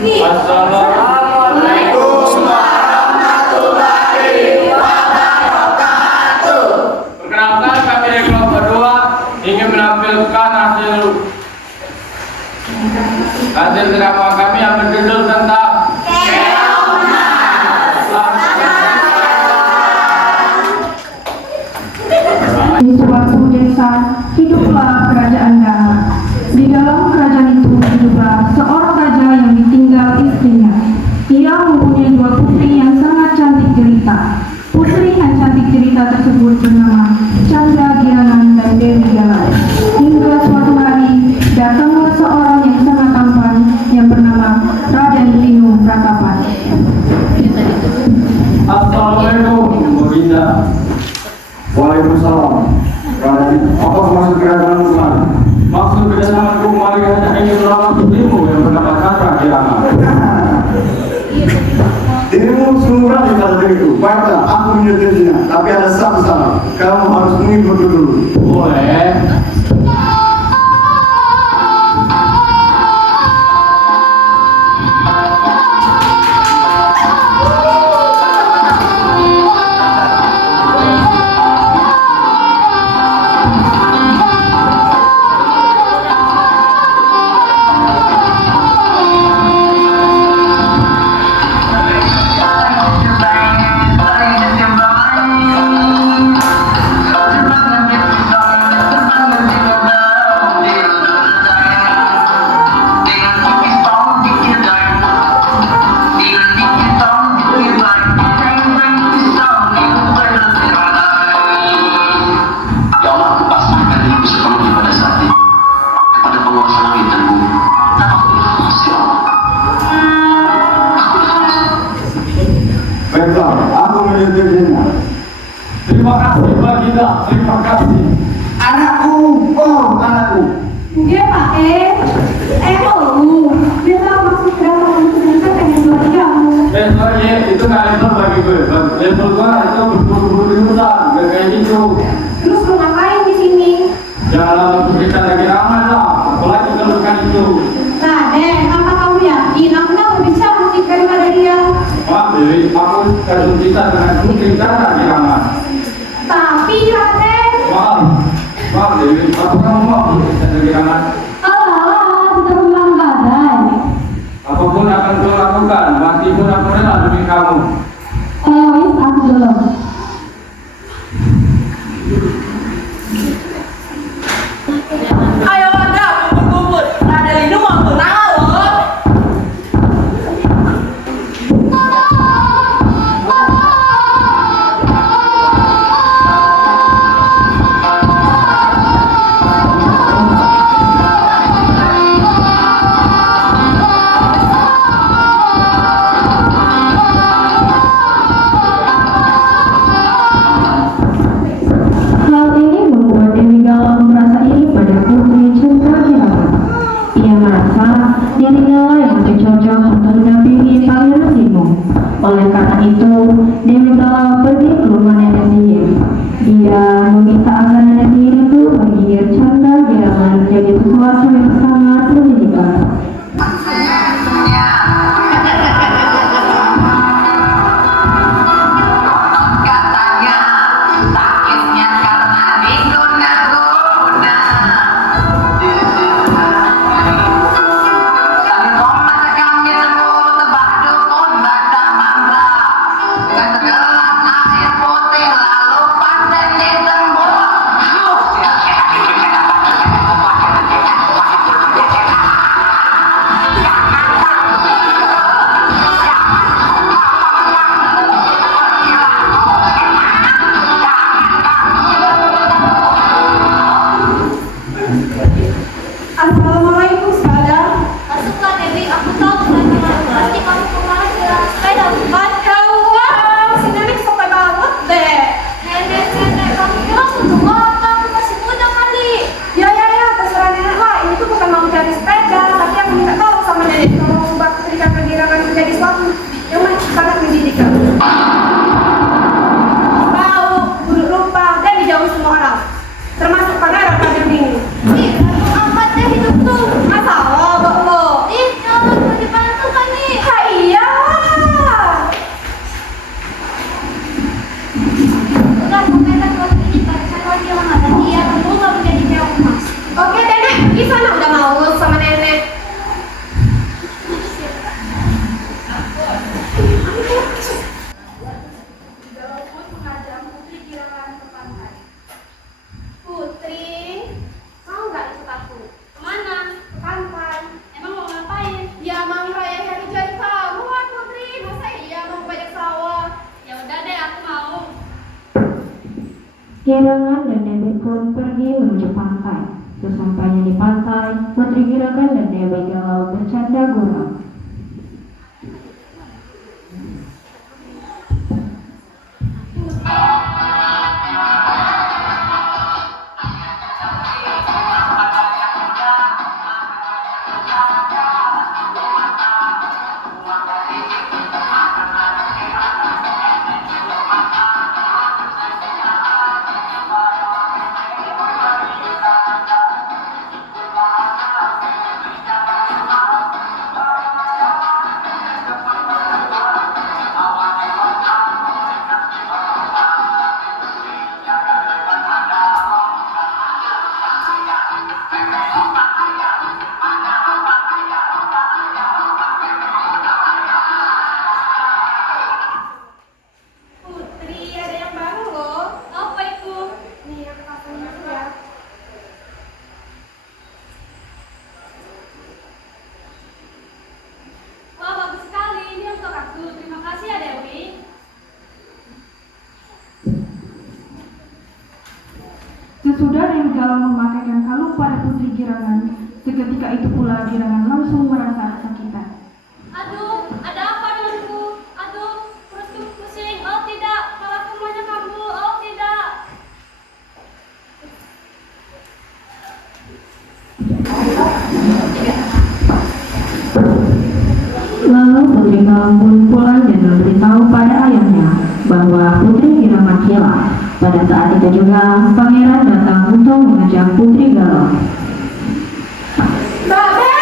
Assalamualaikum warahmatullahi wabarakatuh. Perkenalkan, kami dari kelompok 2 ingin menampilkan hasil drama kami yang berjudul tentang di suatu desa hiduplah kerajaan Galuh. Di dalam kerajaan itu hiduplah seorang raja yang ditinggal istrinya. Ia mempunyai 2 putri yang sangat cantik jelita. Putri yang cantik jelita tersebut bernama Chandra Girangan dan Dewi Galuh. Hingga suatu hari datanglah seorang yang sangat tampan yang bernama Raden Dinu Pratapan. Assalamualaikum Baginda. Waalaikumsalam. Raden, apa maksud kedatanganmu kemari? Maksud kedatanganku kemari hanya ingin melamar putrimu yang bernama Chandra Girangan. Dirimu sungguh berani pada diriku. Baiklah, aku menyetujui. Tapi ada satu syarat. Kamu harus mengikut dulu. Boleh. Baiklah, aku menyetujuinya. Terima kasih Baginda, terima kasih. Anakku, oh anakku. Dia pakai dia maksud kedatangan ternyata pengen buat kamu. Sorry, itu nggak level bagi gue. Level gue itu berburu-buru besar, gak kayak gitu. Terus lu ngapain di sini? Jangan lama kita lagi ramai lah, apalagi kalau bukan itu. Raden, apa kamu yakin aku nggak bisa cantik daripada dia? Maaf Dewi, aku kandung kita dengan putri Chandra Girangan. Tapi Raden, Maaf Dewi, aku kamu mau putri Chandra Girangan. alah, terulang badai. Apapun akan kau lakukan, mati pun aku rela demi kamu. Wis, aku belum. Ayo warga kumpul-kumpul. Raden Dinu mau tunangan loh. Hal ini membuat Dewi Galuh merasa iri pada putri Chandra Girangan. Ia merasa dirinya yang lebih cocok untuk mendampingi Pangeran Simo. Oleh karena itu, Dewi Galuh pergi ke rumah nenek sihir. Dia meminta agar nenek sihir itu menggigit Chandra Girangan menjadi sesuatu yang sangat menyedihkan. Katanya sakitnya karena diguna-guna. Dan komat kami seluruh tebak dukun baca mantra. Dengan segelas air putih lalu paten ditembus. Girangan dan Dewi pun pergi menuju pantai. Sesampainya di pantai, Putri Girangan dan Dewi Galau bercanda gurau. Sesudah Dewi Galau memakaikan kalung pada Putri Girangan, seketika itu pula Girangan langsung merasa kesakitan. Aduh, ada apa denganku? Aduh, perutku pusing. Oh tidak, malah semuanya kambuh. Oh tidak. Lalu Putri Galau pun pulang dan memberitahu pada ayahnya bahwa Putri Girangan hilang. Pada saat itu juga pangeran datang untuk mengejar Putri Galau. Babe,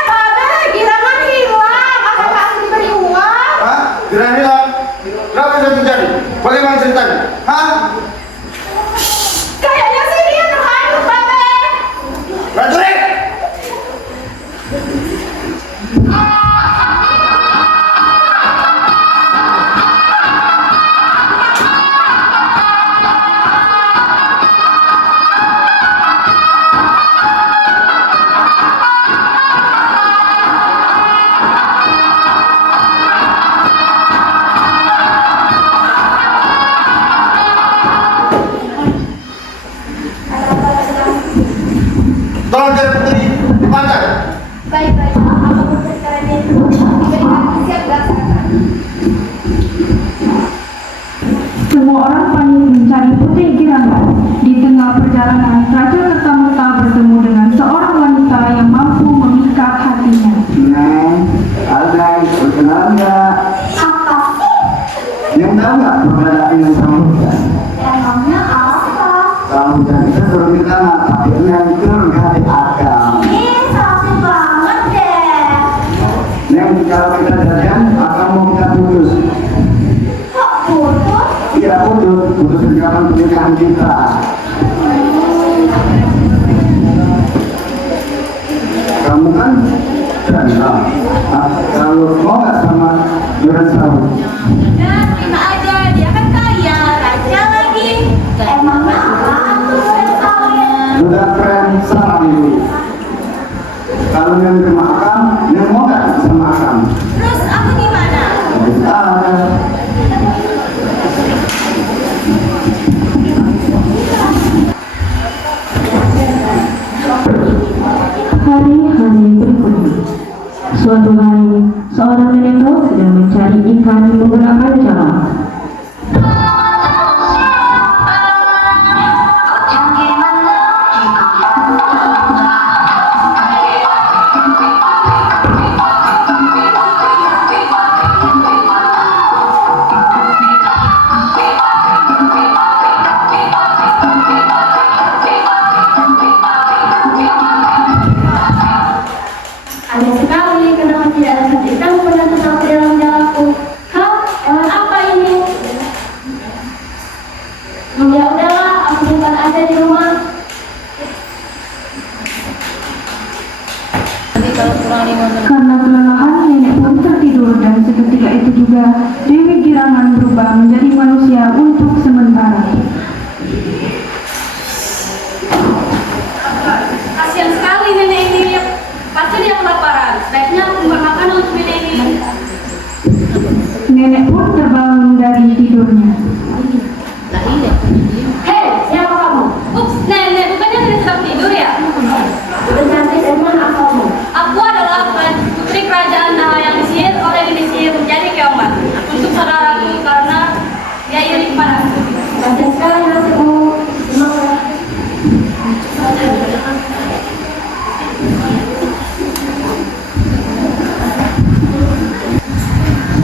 Girangan hilang. Apakah aku diberi uang? Hah? Girangan hilang? Kenapa bisa terjadi? Bagaimana ceritanya? Hah? Kayaknya sih dia terhanyut, Babe. Prajurit! Tolong cari Putri di pantai. Baik, aku bersekarang itu. Diberikan siap dilaksanakan. Semua orang panik mencari Putri Girangan. Di tengah perjalanan, raja serta-merta bertemu dengan seorang wanita yang mampu memikat hatinya. Neng, ada perkenalan nggak? Apa sih? Yang tahu nggak keberadaan yang sama hujan? Emangnya apa? Sama hujan itu turun di tanah, tapi yang turun ke hati akal. Ih, sakit banget deh. Neng, kalau kita jadian, akan mau kita putus. Kok putus? Iya putus segerakan pernikahan kita. Kamu kan janda. Nah, kalau mau nggak sama Nurasawi? Nah, terima aja. Dia kan kaya, raja lagi. Emangnya apa tuh kalian? Udah keren sama ibu. Kalau yang ke makam, yang mau nggak sama makam? Terus aku gimana? Bisa. Hari-hari berikutnya. Suatu hari, seorang nenek tua sedang mencari ikan menggunakan jala. Aneh sekali, kenapa tidak ada ikan pernah tetap di dalam jalaku? Hah? Hewan apa ini? Ya udahlah, aku simpan aja di rumah. Karena kelelahan, nenek pun tertidur dan seketika itu juga Dewi Girangan berubah menjadi manusia untuk sementara. Kasihan sekali nenek ini. Pasti dia kelaparan. Sebaiknya aku buat makanan untuk nenek ini. Nenek pun terbangun dari tidurnya. Hei, siapa kamu?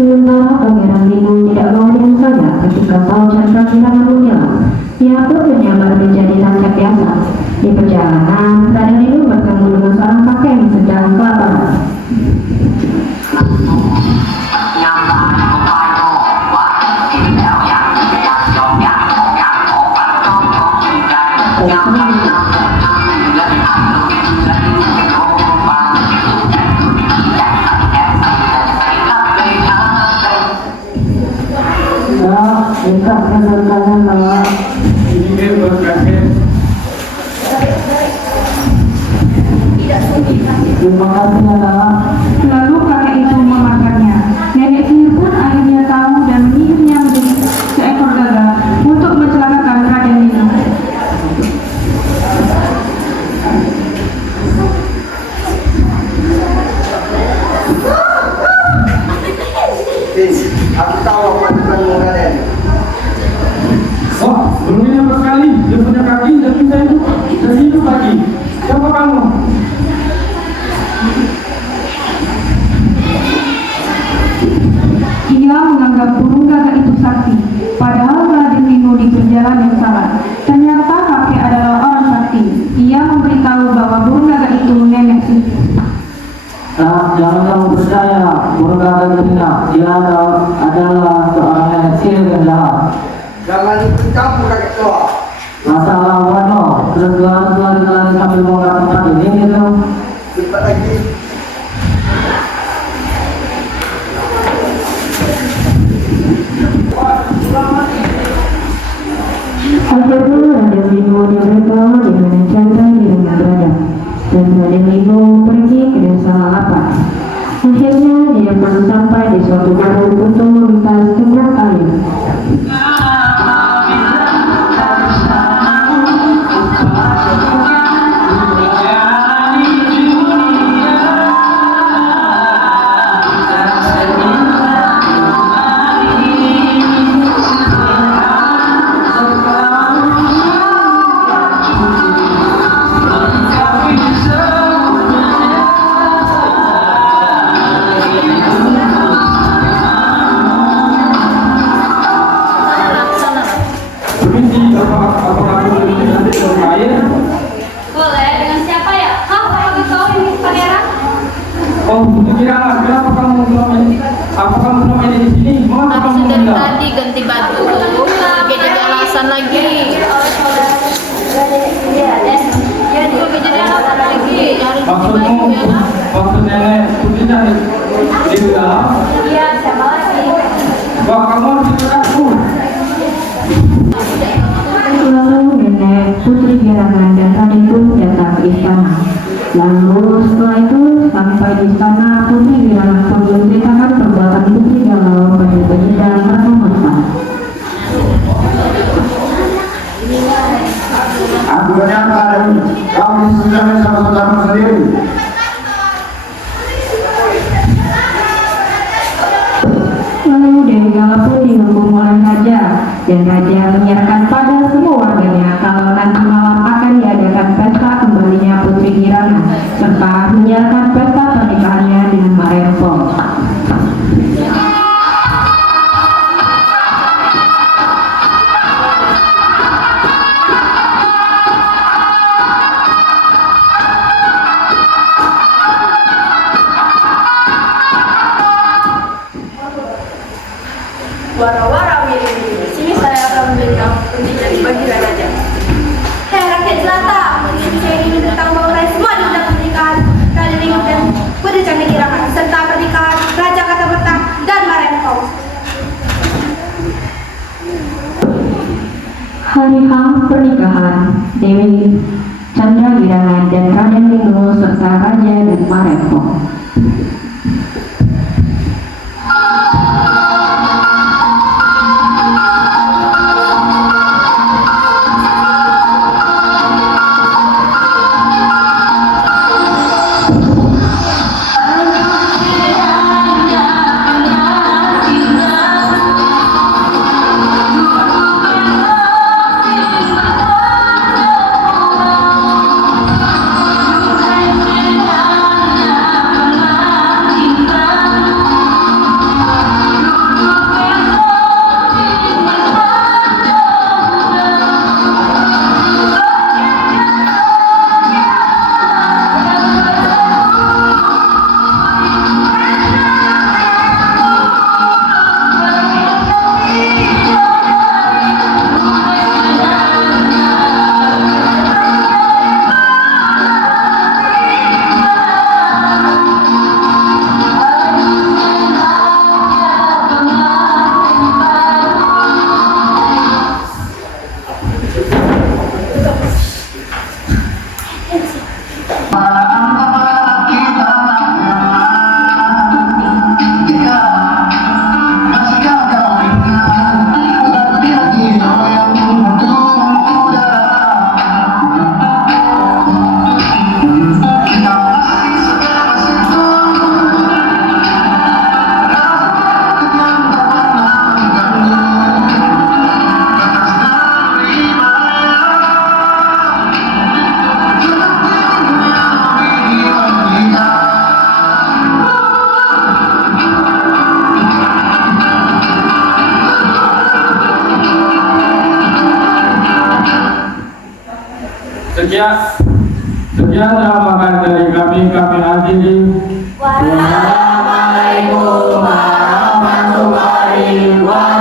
Sementara Pangeran Rindu tidak mau saja ketika tahu Chandra kehilangan Mungila. Ia pun menyamar menjadi rakyat biasa. Di perjalanan, Raden Rindu bertemu dengan seorang kakek yang sedang kelaparan. Minta kesertaan lah. Ini berkait. Terima kasih lah. Lalu kakek itu memakannya. Nenek sihir pun akhirnya tahu dan menyihirnya menjadi seekor gagak untuk mencelakakan Raden Rindu. Aku tahu apa yang kamu kalian. Oh, belum sama sekali. Dia punya kaki dan bisa hidup lagi. Siapa kamu? Ia menganggap burung gagak itu sakti, padahal Raden Rindu di perjalanan yang salah. Ternyata kakek adalah orang sakti. Ia memberitahu bahwa burung gagak itu nenek sihir. Jangan kamu percaya, burung gagak telinga. Dia adalah seorang nenek sihir yang jahat. Jangan ikut campur kakek tua. Masalah Wano, terus keluar sambil bongkar tempat ini gitu. Cepat lagi. Akhirnya Raden Rindu diberitahu di mana Chandra dirinya berada, dan Raden Rindu pergi ke desa Lalapan. Akhirnya dia pun sampai di suatu gubuk untuk meminta seteguk air. Permisi, apakah kamu nanti air? Boleh, dengan siapa ya? Kamu tahu ini pangeran? Oh, itu kira kenapa kamu belum ini? Apa kamu belum ini di sini? Mengapa kamu Habis dari bilang? tadi ganti batu, jadi alasan lagi. Ya juga jadi alasan lagi. Maksudmu, maksud nenek putih tadi di dalam? Iya, siapa lagi? Wah, kamu harus ikut aku. Lalu nenek Putri Birangan dan Raden pun datang ke istana. Lalu setelah itu sampai di istana, Putri Birangan pun menceritakan perbuatan Putri Galau pada penyedang Raden. Aku menyangka dan kamu disebutkan sama saudaramu sendiri. Lalu Dewi Gala pun dihukum oleh raja, dan raja menyiarkan pada semua warganya kalau nanti malam akan diadakan pesta kembalinya Putri Birangan, serta menyiarkan pesta pernikahannya dengan Marempong. Wara-wara wiri-wiri. Sini saya akan memberikan pendidikan bagi raja. Hei rakyat jelata, menjadi saya ingin tentang mengurai semua tentang pernikahan Raden Rindu dan Putri Candi Kirangan serta pernikahan Raja Katabatang dan Marempong. Hari H pernikahan Dewi Chandra Kirangan dan Raden Rindu serta Raja dan Marempong. Sekian ramalan dari kami akhiri. Wassalamualaikum warahmatullahi wabarakatuh.